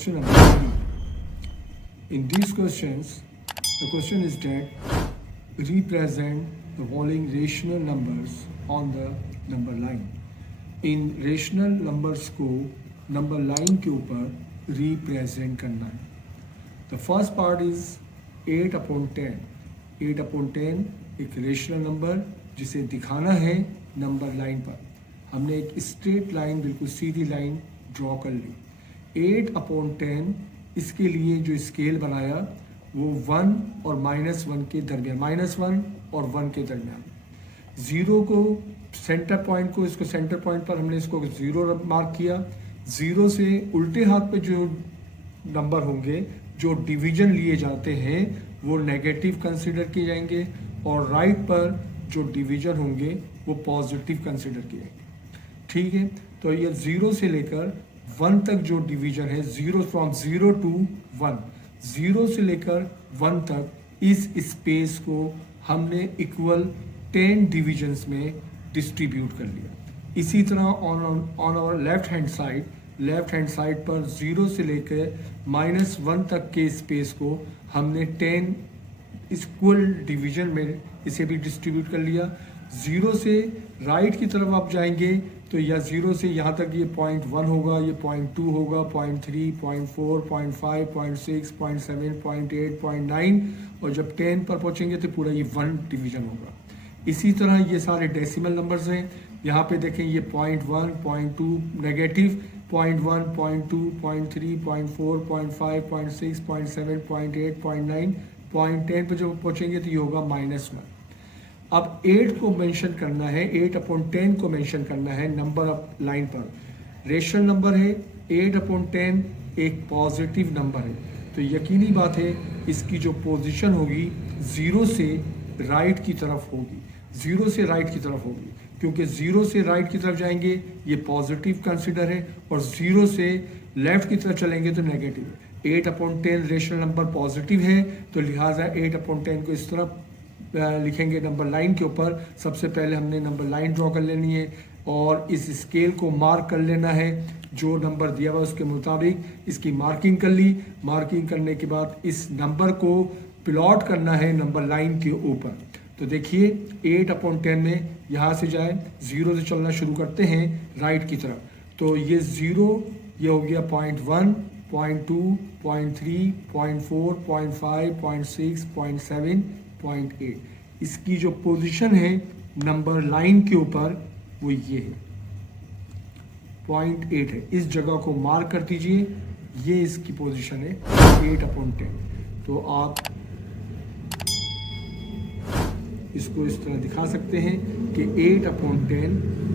question number 3. In these questions, the question is that represent the following rational numbers on the number line. In rational numbers को number line के ऊपर represent करना है. The first part is 8/10. 8/10 एक rational number जिसे दिखाना है number line पर. हमने एक स्ट्रेट लाइन, बिल्कुल सीधी लाइन ड्रॉ कर ली. 8/10 इसके लिए जो स्केल बनाया वो 1 और -1 के दरमियान, -1 और 1 के दरमियान. ज़ीरो को सेंटर पॉइंट को, इसको सेंटर पॉइंट पर हमने इसको 0 मार्क किया. 0 से उल्टे हाथ पे जो नंबर होंगे जो डिवीजन लिए जाते हैं वो नेगेटिव कंसिडर किए जाएंगे और राइट पर जो डिवीजन होंगे वो पॉजिटिव कंसिडर किए जाएंगे. ठीक है, तो ये 0 से लेकर 1 तक जो डिवीजन है, 0 फ्रॉम 0 to 1, 0 से लेकर 1 तक इस स्पेस को हमने इक्वल 10 डिविजन्स में डिस्ट्रीब्यूट कर लिया. इसी तरह on our left hand side पर 0 से लेकर -1 तक के स्पेस को हमने 10 इक्वल डिवीजन में इसे भी डिस्ट्रीब्यूट कर लिया. 0 से राइट की तरफ आप जाएंगे तो या 0 से यहाँ तक ये 0.1 होगा, ये 0.2 होगा, 0.3, 0.4, 0.5, 0.6, 0.7, 0.8, 0.9 और जब 10 पर पहुँचेंगे तो पूरा ये 1 डिवीजन होगा. इसी तरह ये सारे डेसिमल नंबर्स हैं. यहाँ पे देखें ये 0.1, 0.2 नेगेटिव, 0.1, 0.2, 0.3, 0.4, 0.5, 0.6, 0.7, 0.8, 0.9, 0.10 पे जब पहुँचेंगे तो ये होगा -1. अब 8 को मेंशन करना है, 8/10 को मेंशन करना है नंबर ऑफ लाइन पर. रेशनल नंबर है, 8/10 एक पॉजिटिव नंबर है, तो यकीनी बात है इसकी जो पोजीशन होगी 0 से राइट की तरफ होगी. 0 से राइट की तरफ होगी क्योंकि 0 से राइट की तरफ जाएंगे ये पॉजिटिव कंसिडर है और 0 से लेफ्ट की तरफ चलेंगे तो नेगेटिव है. 8/10 रेशनल नंबर पॉजिटिव है तो लिहाजा 8/10 को इस तरफ लिखेंगे नंबर लाइन के ऊपर. सबसे पहले हमने नंबर लाइन ड्रॉ कर लेनी है और इस स्केल को मार्क कर लेना है. जो नंबर दिया हुआ उसके मुताबिक इसकी मार्किंग कर ली. मार्किंग करने के बाद इस नंबर को प्लॉट करना है नंबर लाइन के ऊपर. तो देखिए 8/10 में यहाँ से जाए 0 से चलना शुरू करते हैं राइट की तरफ. तो ये 0 ये हो गया 0.1, 0.2, 0.3, 0.4, 0.5, 0.6, 0.7, 0.8. इसकी जो पोजीशन है नंबर लाइन के ऊपर वो ये है 0.8 है. इस जगह को मार्क कर दीजिए, ये इसकी पोजीशन है 8/10. तो आप इसको इस तरह दिखा सकते हैं कि 8/10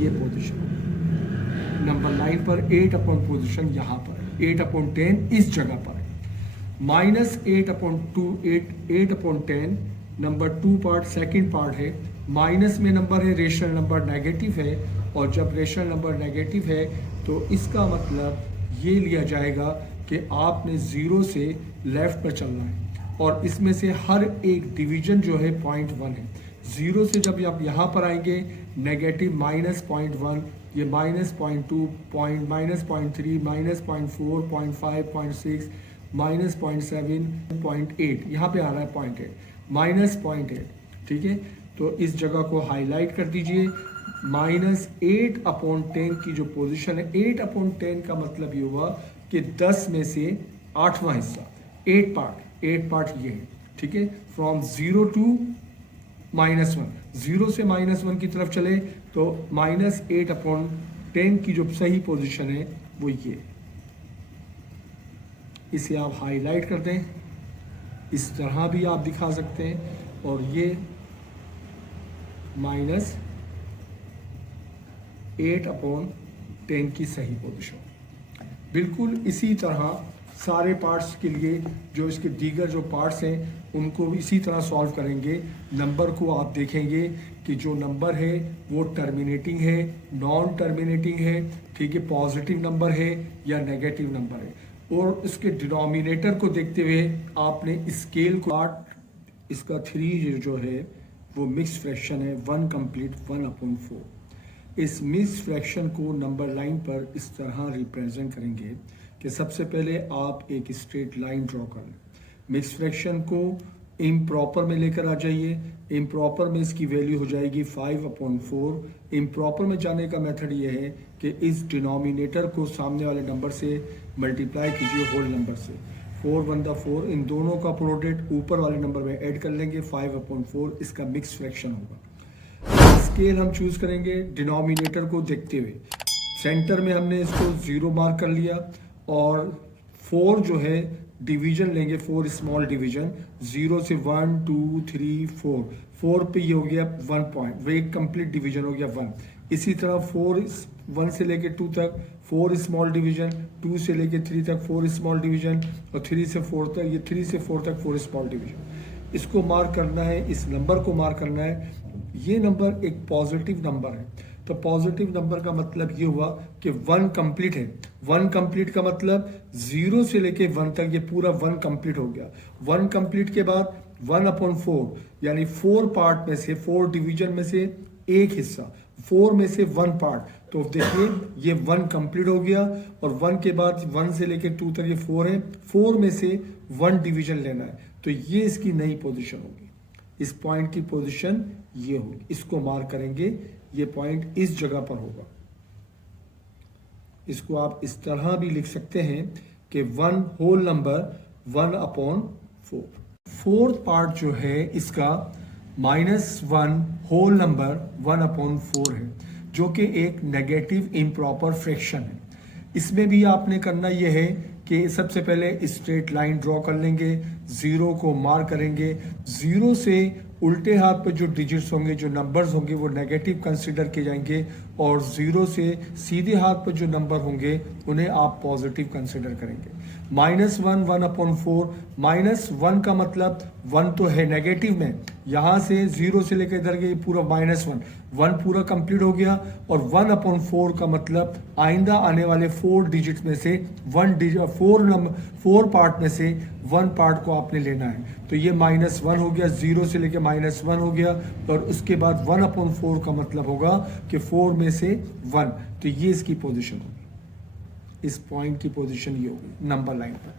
ये पोजीशन नंबर लाइन पर, 8/10 पोजीशन यहाँ पर, 8/10 इस जगह पर. -8/10 नंबर 2 पार्ट, सेकंड पार्ट है. माइनस में नंबर है, रेशनल नंबर नेगेटिव है और जब रेशनल नंबर नेगेटिव है तो इसका मतलब ये लिया जाएगा कि आपने 0 से लेफ्ट पर चलना है और इसमें से हर एक डिवीजन जो है 0.1 है. 0 से जब आप यहाँ पर आएंगे नेगेटिव -0.1, ये -0.2, -0.3, -0.4, 0.5, 0.6, -0.7, 0.8, यहाँ पे आ रहा है 0.8, -0.8. ठीक है, तो इस जगह को हाईलाइट कर दीजिए. -8/10 की जो पोजीशन है, 8/10 का मतलब ये हुआ कि 10 में से 8वां हिस्सा, 8 पार्ट ये है. ठीक है, फ्रॉम 0 to -1, 0 से -1 की तरफ चले तो -8/10 की जो सही पोजीशन है वो ये. इसे आप हाईलाइट कर दें, इस तरह भी आप दिखा सकते हैं और ये -8/10 की सही पोजीशन. बिल्कुल इसी तरह सारे पार्ट्स के लिए जो इसके दीगर जो पार्ट्स हैं उनको भी इसी तरह सॉल्व करेंगे. नंबर को आप देखेंगे कि जो नंबर है वो टर्मिनेटिंग है, नॉन टर्मिनेटिंग है, ठीक है, पॉजिटिव नंबर है या नेगेटिव नंबर है. और इसके डिनोमिनेटर को देखते हुए आपने स्केल को इसका 3 जो है वो मिक्स फ्रैक्शन है, 1 कंप्लीट 1/4. इस मिक्स फ्रैक्शन को नंबर लाइन पर इस तरह रिप्रेजेंट करेंगे कि सबसे पहले आप एक स्ट्रेट लाइन ड्रॉ कर लें, मिक्स फ्रैक्शन को इम्प्रॉपर में लेकर आ जाइए। इम्प्रॉपर में इसकी वैल्यू हो जाएगी 5/4। इम्प्रॉपर में जाने का मेथड ये है कि इस डिनोमिनेटर को सामने वाले नंबर से मल्टीप्लाई कीजिए होल नंबर से। 4 1 4, इन दोनों का प्रोडक्ट ऊपर वाले नंबर में ऐड कर लेंगे, 5/4 इसका मिक्स फ्रैक्शन होगा। स्केल हम चूज करेंगे डिनोमिनेटर को देखते हुए। सेंटर में हमने इसको 0 मार्क कर लिया और 4 जो है डिवीजन लेंगे, 4 स्मॉल डिवीजन, 0 से 1 2 3 4, 4 पे ये हो गया 1 पॉइंट, वो एक कंप्लीट डिवीजन हो गया 1। इसी तरह 1 से लेके 2 तक 4 स्मॉल डिवीजन, 2 से लेके 3 तक 4 स्मॉल डिवीजन, और 3 से 4 तक, ये 3 से 4 तक 4 स्मॉल डिवीजन। इसको मार्क करना है, इस नंबर को मार्क करना है। ये नंबर एक पॉजिटिव नंबर है, तो पॉजिटिव नंबर का मतलब ये हुआ कि 1 कंप्लीट है। 1 कंप्लीट का मतलब 0 से लेके 1 तक ये पूरा 1 कंप्लीट हो गया। 1 कंप्लीट के बाद 1/4 यानी 4 पार्ट में से, 4 डिवीजन में से एक हिस्सा, 4 में से 1 पार्ट, तो देखिए ये 1 कंप्लीट हो गया। और 1 के बाद 1 से लेके 2 तक ये 4 है, 4 में से 1 डिवीजन लेना है, तो ये इसकी नई पोजीशन होगी। इस पॉइंट की पोजीशन ये होगी, इसको मार्क करेंगे, ये पॉइंट इस जगह पर होगा। इसको आप इस तरह भी लिख सकते हैं कि 1 होल नंबर 1/4। फोर्थ पार्ट जो है इसका -1 होल नंबर 1/4 है, जो कि एक नेगेटिव इम्प्रॉपर फ्रैक्शन है। इसमें भी आपने करना यह है कि सबसे पहले स्ट्रेट लाइन ड्रॉ कर लेंगे, 0 को मार्क करेंगे, 0 से उल्टे हाथ पे जो डिजिट्स होंगे, जो नंबर्स होंगे, वो नेगेटिव कंसीडर किए जाएंगे, और 0 से सीधे हाथ पे जो नंबर होंगे उन्हें आप पॉजिटिव कंसीडर करेंगे। -1 1/4, -1 का मतलब 1 तो है नेगेटिव में, यहाँ से 0 से लेकर इधर के पूरा -1, 1 पूरा कंप्लीट हो गया। और 1/4 का मतलब आइंदा आने वाले 4 डिजिट में से 4 पार्ट में से 1 पार्ट को आपने लेना है। तो ये -1 हो गया, 0 से लेके -1 हो गया, और उसके बाद 1/4 का मतलब होगा कि 4 में से 1, तो ये इसकी पोजीशन होगी। इस पॉइंट की पोजीशन ये होगी नंबर लाइन पर।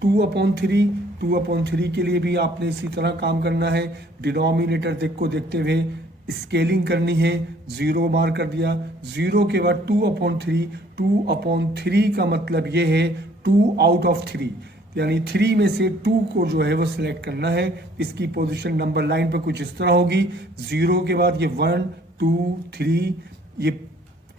2/3 के लिए भी आपने इसी तरह काम करना है। डिनोमिनेटर को देखते हुए स्केलिंग करनी है, 0 मार्क कर दिया, 0 के बाद 2/3, 2/3 का मतलब ये है 2 आउट ऑफ 3, यानी 3 में से 2 को जो है वो सिलेक्ट करना है। इसकी पोजीशन नंबर लाइन पर कुछ इस तरह होगी, 0 के बाद ये 1 2 3, ये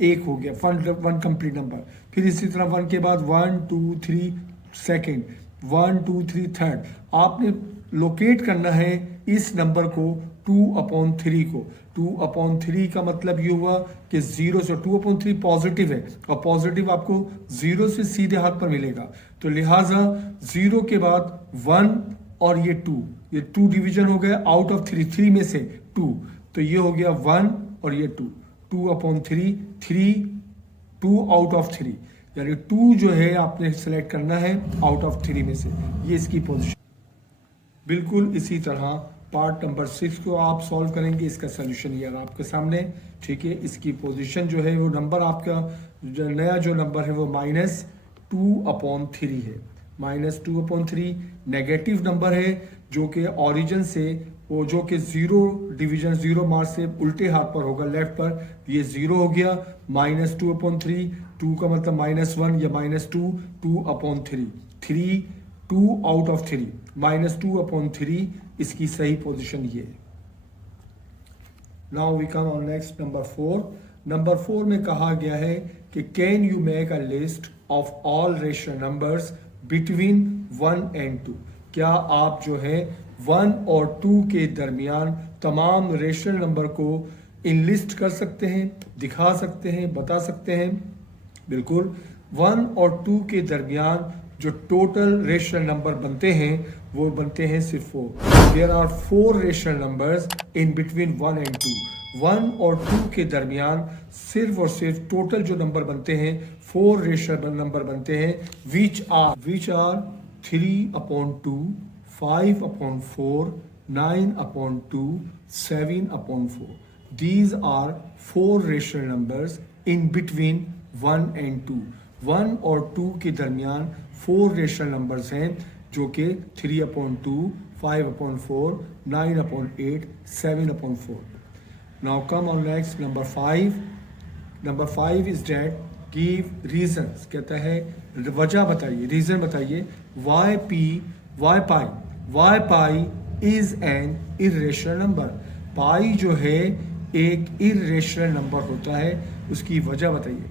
1 हो गया, 1 कंप्लीट नंबर। फिर इसी तरह 1 के बाद 1 2 3 सेकेंड, 1 2 3 थर्ड। आपने लोकेट करना है इस नंबर को 2/3 को। 2/3 का मतलब ये हुआ कि 0 से 2/3 पॉजिटिव है, और पॉजिटिव आपको 0 से सीधे हाथ पर मिलेगा, तो लिहाजा 0 के बाद 1 और ये 2, ये 2 डिवीजन हो गया आउट ऑफ 3, 3 में से 2, तो ये हो गया 1 और ये 2, 2/3, 3 2 आउट ऑफ 3, यानी 2 जो है आपने सेलेक्ट करना है आउट ऑफ 3 में से, ये इसकी पोजीशन। बिल्कुल इसी तरह पार्ट नंबर 6 को आप सॉल्व करेंगे। इसका सोल्यूशन ये आपके सामने, ठीक है। इसकी पोजीशन जो है वो नंबर आपका जो नया जो नंबर है वो -2/3 है। -2/3 नेगेटिव नंबर है, जो कि ओरिजिन से वो जो कि 0 डिवीजन 0 मार्क से उल्टे हाथ पर होगा, लेफ्ट पर, ये 0 हो गया। -2/3, 2 का मतलब -1 या -2, 2/3, 3 2 आउट ऑफ 3, -2/3 इसकी सही पोजीशन ये है। Now we come on next number 4। Number 4 में कहा गया है कि can you make a list of all rational numbers between 1 and 2। क्या आप जो है 1 और 2 के दरमियान तमाम रेशनल नंबर को इनलिस्ट कर सकते हैं, दिखा सकते हैं, बता सकते हैं? बिल्कुल। 1 और 2 के दरमियान जो टोटल रेशनल नंबर बनते हैं वो बनते हैं सिर्फ 4। There are 4 rational numbers in between 1 and 2। 1 और 2 के दरमियान सिर्फ और सिर्फ टोटल जो नंबर बनते हैं 4 रेशनल नंबर बनते हैं, which are 3/2, 5/4, 9/2, 7/4। These are 4 rational numbers in between 1 and 2, 1 और 2 के दरमियान 4 रेशनल नंबर्स हैं जो कि 3/2, 5/4, 9/8, 7/4. Now come on next, number 5. Number 5 is that give reasons. कहता है वजह बताइए, रीजन बताइए. Why pi is an irrational number. पाई जो है एक irrational नंबर होता है, उसकी वजह बताइए.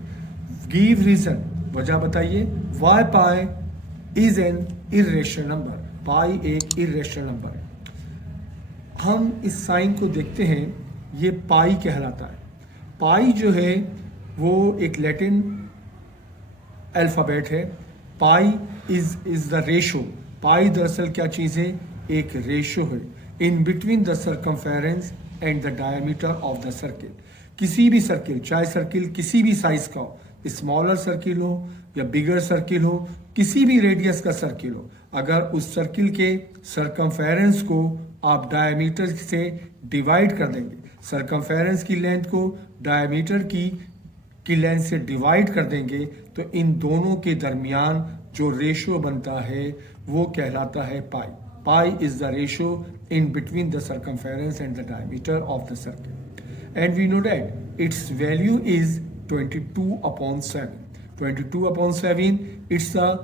Give reason, वजह बताइए. Why pi is an irrational number. पाई एक irrational नंबर है. हम इस साइन को देखते हैं, ये पाई कहलाता है. पाई जो है वो एक लैटिन अल्फ़ाबेट है. Pi is the ratio. Pi दरअसल क्या चीज़ है? एक रेशो है in between the circumference and the diameter of the circle. किसी भी सर्किल, चाहे सर्किल किसी भी साइज का हो, स्मॉलर सर्किल हो या बिगर सर्किल हो, किसी भी रेडियस का सर्किल हो, अगर उस सर्किल के सर्कमफेरेंस को आप डायमीटर से डिवाइड कर देंगे, सर्कमफेरेंस की लेंथ को डायमीटर की लेंथ से डिवाइड कर देंगे, तो इन दोनों के दरमियान जो रेशो बनता है वो कहलाता है pi. Pi is the ratio in between the circumference and the diameter of the circle. And we know that its value is 22/7. 22/7, it's a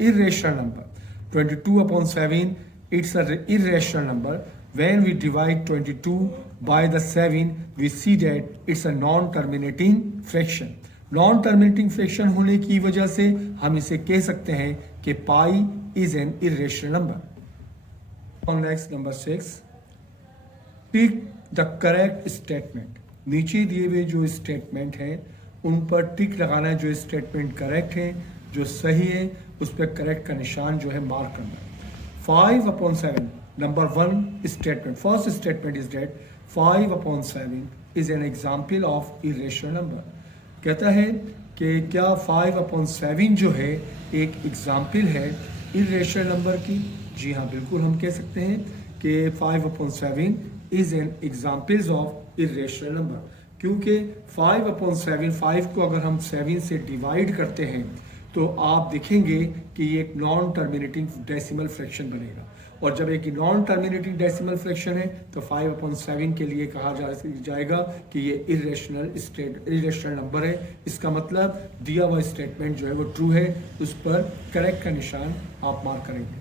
irrational number. 22/7, it's a irrational number. When we divide 22 by the 7, we see that it's a non-terminating fraction. Non-terminating fraction होने की वजह से हम इसे कह सकते हैं कि पाई is an irrational number. On next, number 6, pick the correct statement. नीचे दिए हुए जो स्टेटमेंट हैं उन पर टिक लगाना है. जो स्टेटमेंट करेक्ट है, जो सही है, उस पर करेक्ट का निशान जो है मार्क करना है. 5/7, number 1 statement. First statement is that 5/7 is an example of irrational number. कहता है कि क्या 5/7 जो है एक एग्जाम्पल है irrational नंबर की? जी हाँ, बिल्कुल हम कह सकते हैं कि 5/7 is an examples of irrational number. क्योंकि 5/7, 5 को अगर हम 7 से डिवाइड करते हैं तो आप देखेंगे कि ये एक नॉन टर्मिनेटिंग डेसिमल फ्रैक्शन बनेगा. और जब एक नॉन टर्मिनेटिंग डेसिमल फ्रैक्शन है तो 5/7 के लिए कहा जाएगा कि ये इरेशनल नंबर है. इसका मतलब दिया हुआ स्टेटमेंट जो है वो ट्रू है, उस पर करेक्ट का निशान आप मार्क करेंगे.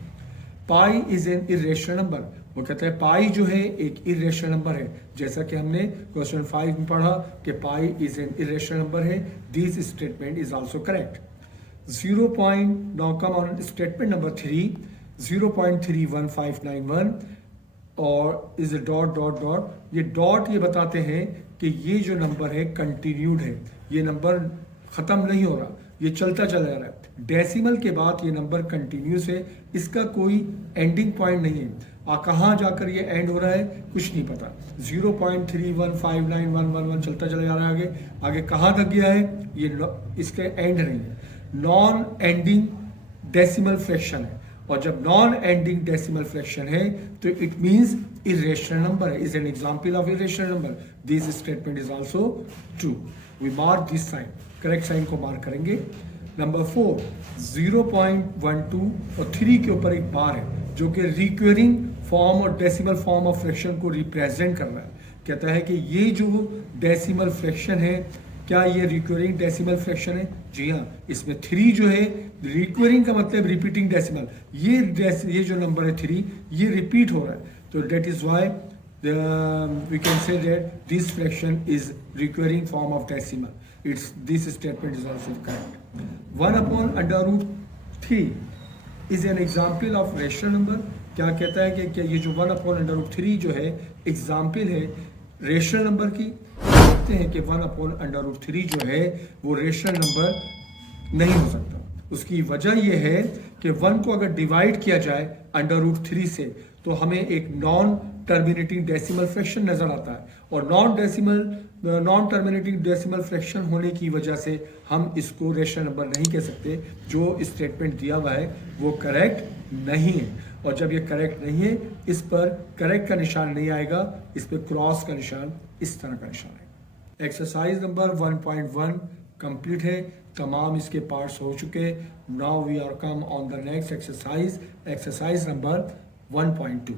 पाई इज एन इरेशनल नंबर. वो कहता है पाई जो है एक इरेशनल नंबर है, जैसा कि हमने क्वेश्चन 5 में पढ़ा कि pi is an irrational number है. This statement is also correct. 0. Now come on statement number 3. 0.31591 और इज डॉट. ये डॉट ये बताते हैं कि ये जो नंबर है कंटिन्यूड है. ये नंबर खत्म नहीं हो रहा, ये चलता चला जा रहा है. डेसिमल के बाद ये नंबर कंटिन्यूस है, इसका कोई एंडिंग पॉइंट नहीं है. कहाँ जाकर ये एंड हो रहा है कुछ नहीं पता. 0.3159111 चलता चला जा रहा है. आगे कहाँ तक गया है ये इसका एंड नहीं है. नॉन एंडिंग डेसिमल फ्रैक्शन है, और जब नॉन एंडिंग डेसिमल फ्रैक्शन है तो इट मींस इरेशनल नंबर है. Is an example of irrational number. This statement is also true. We mark this sign, correct sign को मार्क करेंगे. नंबर 4, 0.12 और 3 के ऊपर एक बार है जो कि रिक्वेरिंग फॉर्म और डेसिमल फॉर्म ऑफ फ्रैक्शन को रिप्रेजेंट कर रहा है. कहता है कि ये जो डेसिमल फ्रैक्शन है, क्या ये रिक्वेरिंग डेसिमल फ्रैक्शन है? जी हाँ, इसमें 3 जो है, रिक्वेरिंग का मतलब रिपीटिंग डेसिमल. ये जो नंबर है 3, ये रिपीट हो रहा है, तो that is why we can say that this fraction is recurring form of decimal. This statement is also correct. 1/√3 is an example of rational number. क्या कहता है कि ये जो 1/√3 जो है एग्जाम्पल है रेशनल नंबर की. देखते हैं कि 1/√3 जो है वो रेशनल नंबर नहीं हो सकता. उसकी वजह यह है कि 1 को अगर डिवाइड किया जाए √3 से तो हमें एक नॉन टर्मिनेटिंग डेसिमल फ्रैक्शन नजर आता है, और नॉन टर्मिनेटिंग डेसिमल फ्रैक्शन होने की वजह से हम इसको रेशनल नंबर नहीं कह सकते. जो स्टेटमेंट दिया हुआ है वो करेक्ट नहीं है, और जब ये करेक्ट नहीं है इस पर करेक्ट का निशान नहीं आएगा, इस पर क्रॉस का निशान, इस तरह का निशान है. एक्सरसाइज नंबर 1.1, कंप्लीट है, तमाम इसके पार्ट्स हो चुके। Now we are come on the next exercise, exercise number 1.2।